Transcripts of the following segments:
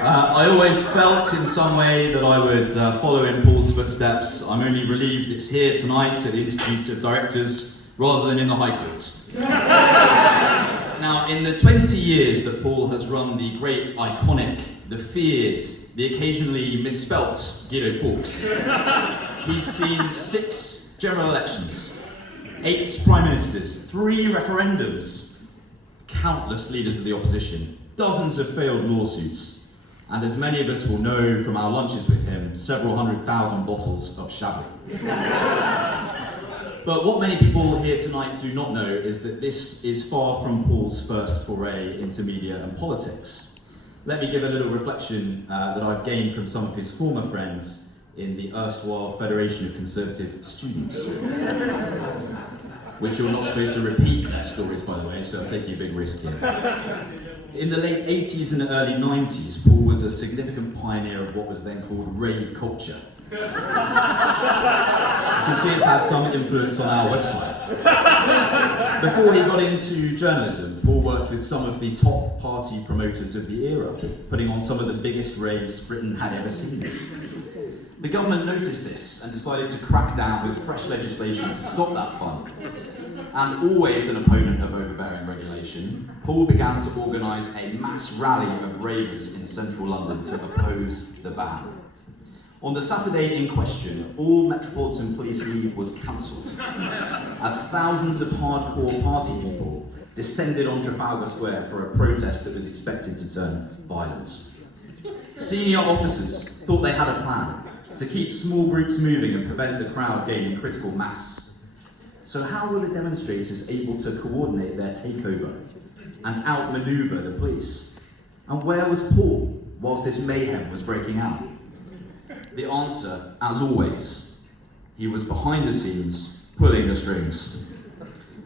I always felt in some way that I would follow in Paul's footsteps. I'm only relieved it's here tonight at the Institute of Directors rather than in the High Court. Now, in the 20 years that Paul has run the great, iconic, the feared, the occasionally misspelt Guido Fawkes, he's seen 6 general elections, 8 prime ministers, 3 referendums, countless leaders of the opposition, dozens of failed lawsuits, and as many of us will know from our lunches with him, several 100,000 bottles of Chablis. But what many people here tonight do not know is that this is far from Paul's first foray into media and politics. Let me give a little reflection that I've gained from some of his former friends in the erstwhile Federation of Conservative Students, which you're not supposed to repeat their stories, by the way, so I'm taking a big risk here. In the late 80s and early 90s, Paul was a significant pioneer of what was then called rave culture. You can see it's had some influence on our website. Before he got into journalism, Paul worked with some of the top party promoters of the era, putting on some of the biggest raves Britain had ever seen. The government noticed this and decided to crack down with fresh legislation to stop that fun. And always an opponent of overbearing regulation, Paul began to organise a mass rally of ravers in central London to oppose the ban. On the Saturday in question, all Metropolitan Police leave was cancelled, as thousands of hardcore party people descended on Trafalgar Square for a protest that was expected to turn violent. Senior officers thought they had a plan to keep small groups moving and prevent the crowd gaining critical mass. So how were the demonstrators able to coordinate their takeover and outmaneuver the police? And where was Paul whilst this mayhem was breaking out? The answer, as always, he was behind the scenes, pulling the strings.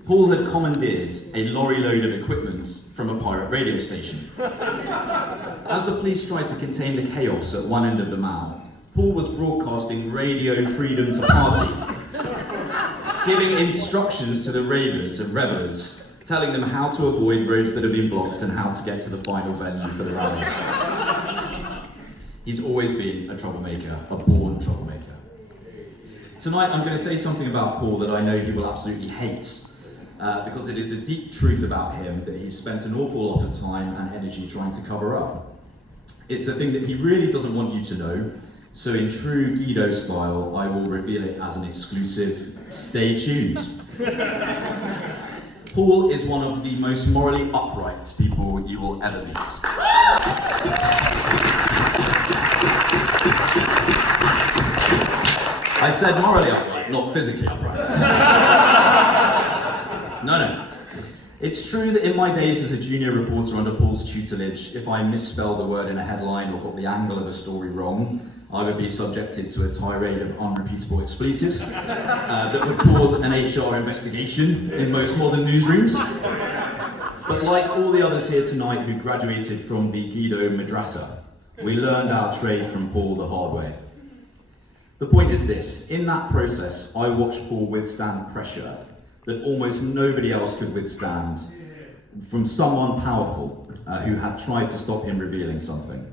Paul had commandeered a lorry load of equipment from a pirate radio station. As the police tried to contain the chaos at one end of the Mall, Paul was broadcasting Radio Freedom to Party, giving instructions to the ravers and revellers, telling them how to avoid roads that have been blocked and how to get to the final venue for the rally. He's always been a troublemaker, a born troublemaker. Tonight I'm going to say something about Paul that I know he will absolutely hate, because it is a deep truth about him that he's spent an awful lot of time and energy trying to cover up. It's a thing that he really doesn't want you to know, so in true Guido style, I will reveal it as an exclusive. Stay tuned. Paul is one of the most morally upright people you will ever meet. I said morally upright, not physically upright. No. It's true that in my days as a junior reporter under Paul's tutelage, if I misspelled a word in a headline or got the angle of a story wrong, I would be subjected to a tirade of unrepeatable expletives that would cause an HR investigation in most modern newsrooms. But like all the others here tonight who graduated from the Guido Madrasa, we learned our trade from Paul the hard way. The point is this: in that process, I watched Paul withstand pressure that almost nobody else could withstand from someone powerful who had tried to stop him revealing something.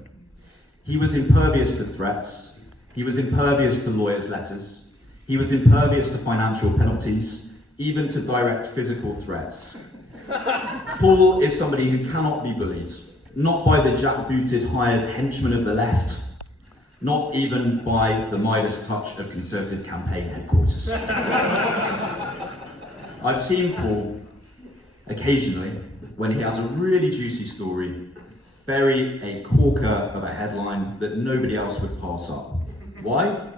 He was impervious to threats, he was impervious to lawyers' letters, he was impervious to financial penalties, even to direct physical threats. Paul is somebody who cannot be bullied, not by the jackbooted hired henchmen of the left, not even by the Midas touch of Conservative campaign headquarters. I've seen Paul, occasionally, when he has a really juicy story, bury a corker of a headline that nobody else would pass up. Why?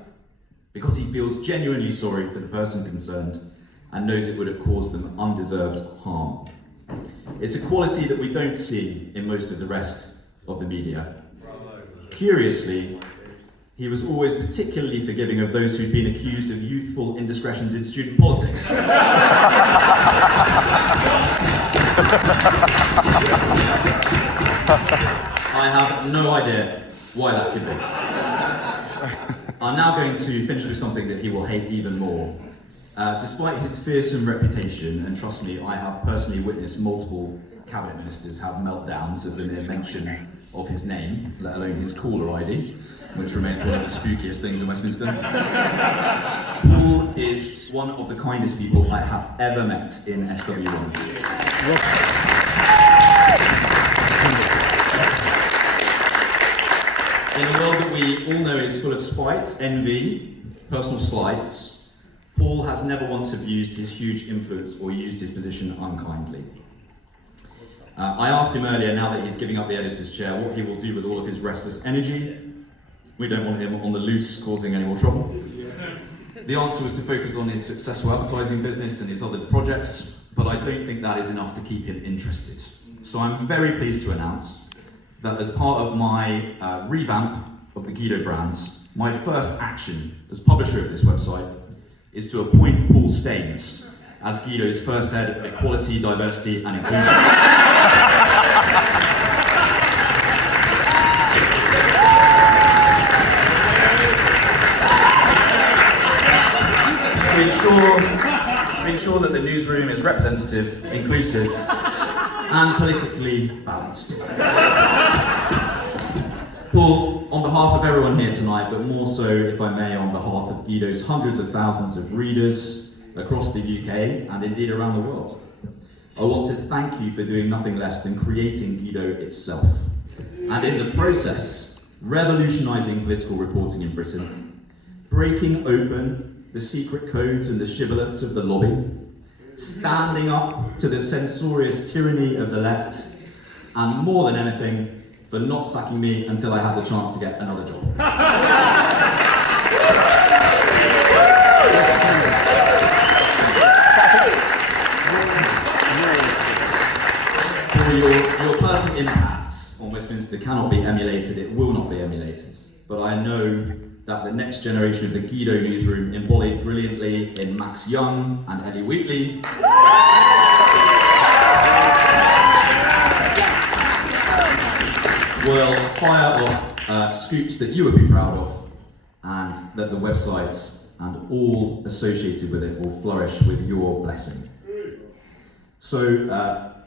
Because he feels genuinely sorry for the person concerned and knows it would have caused them undeserved harm. It's a quality that we don't see in most of the rest of the media. Curiously, he was always particularly forgiving of those who'd been accused of youthful indiscretions in student politics. I have no idea why that could be. I'm now going to finish with something that he will hate even more. Despite his fearsome reputation, and trust me, I have personally witnessed multiple cabinet ministers have meltdowns at the mere mention of his name, let alone his caller ID, which remains one of the spookiest things in Westminster. Paul is one of the kindest people I have ever met in SW1. In a world that we all know is full of spite, envy, personal slights, Paul has never once abused his huge influence or used his position unkindly. I asked him earlier, now that he's giving up the editor's chair, what he will do with all of his restless energy. We don't want him on the loose causing any more trouble. The answer was to focus on his successful advertising business and his other projects, but I don't think that is enough to keep him interested. So I'm very pleased to announce that as part of my revamp of the Guido brands, my first action as publisher of this website is to appoint Paul Staines as Guido's first head of equality, diversity and inclusion. To ensure that the newsroom is representative, inclusive and politically balanced. Paul, on behalf of everyone here tonight, but more so, if I may, on behalf of Guido's hundreds of thousands of readers across the UK and indeed around the world, I want to thank you for doing nothing less than creating Guido itself, and in the process, revolutionising political reporting in Britain, breaking open the secret codes and the shibboleths of the lobby, standing up to the censorious tyranny of the left, and more than anything, for not sacking me until I had the chance to get another job. Your personal impact on Westminster cannot be emulated, it will not be emulated. But I know that the next generation of the Guido newsroom, embodied brilliantly in Max Young and Ellie Wheatley, will fire off scoops that you would be proud of, and that the website and all associated with it will flourish with your blessing. So,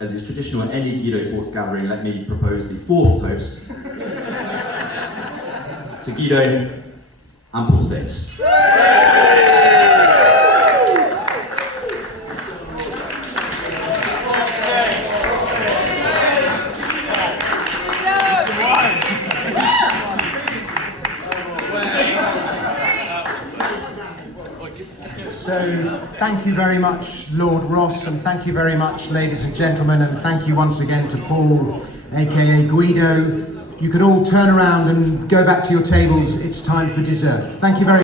as is traditional at any Guido Fawkes gathering, let me propose the fourth toast to Guido and Paul Staines. So, thank you very much, Lord Ross, and thank you very much, ladies and gentlemen, and thank you once again to Paul, aka Guido. You can all turn around and go back to your tables. It's time for dessert. Thank you very much.